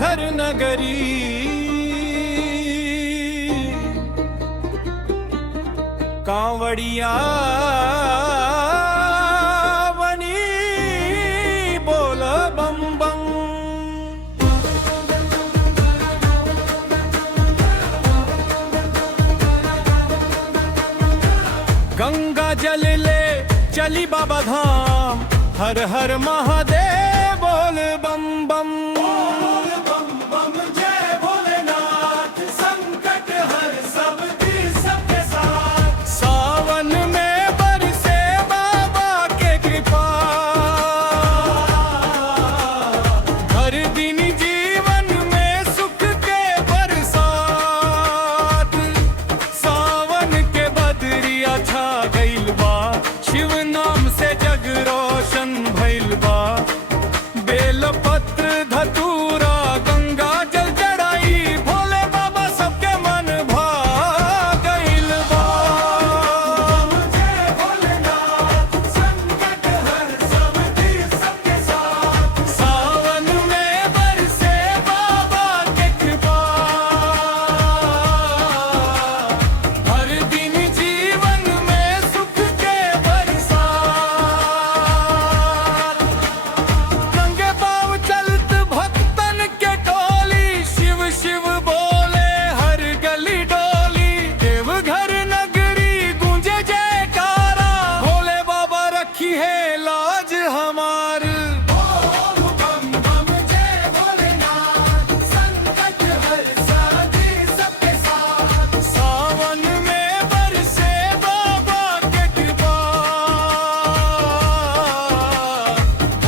देवघर नगरी, कांवड़िया बनी बोल बम बम। गंगा जल ले चली बाबा धाम, हर हर महादेव बोल बम बम। बेलपत्र धतूरा गंगा जल चढ़ाई, भोले बाबा सबके मन भा गइल बा। जय भोलेनाथ संकट हर सब तीर सबके साथ, सावन में बरसे बाबा के कृपा, हर दिन जीवन में सुख के बरसात। शिव बोले हर गली डोली, देवघर नगरी गूंजे जयकारा, भोले बाबा रखी है लाज हमार। बम बम जय भोलेनाथ संकट हर साथी सबके साथ, सावन में बरसे बाबा के कृपा,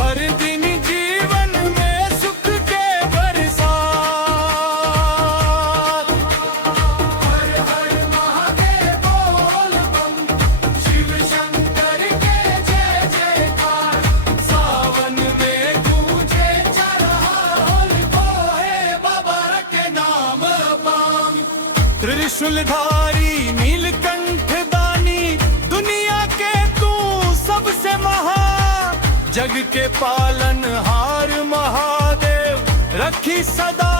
हर दिन जीवन में सुख के बरसात। त्रिशूलधारी नीलकंठ दानी, दुनिया के तू सबसे महा, जग के पालनहार महादेव रखी सदा